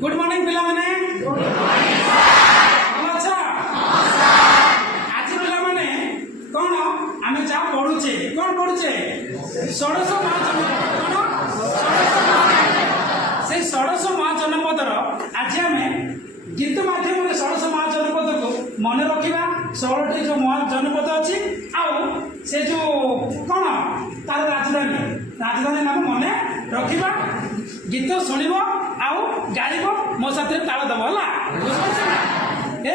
Good morning पिला माने अच्छा आज पिला माने कौन आमे जा पढुचे कौन पढुचे षोडश महाजनपद कौन से षोडश महाजनपदर आज आमे गीत माध्यम षोडश महाजनपद को मन रखा 16टी जो महाजनपद अच्छी आउ से जो कौन तार राजधानी राजधानी नाम मन रखा गीत शुणव आउ गाइब मो साथ ताल दब है।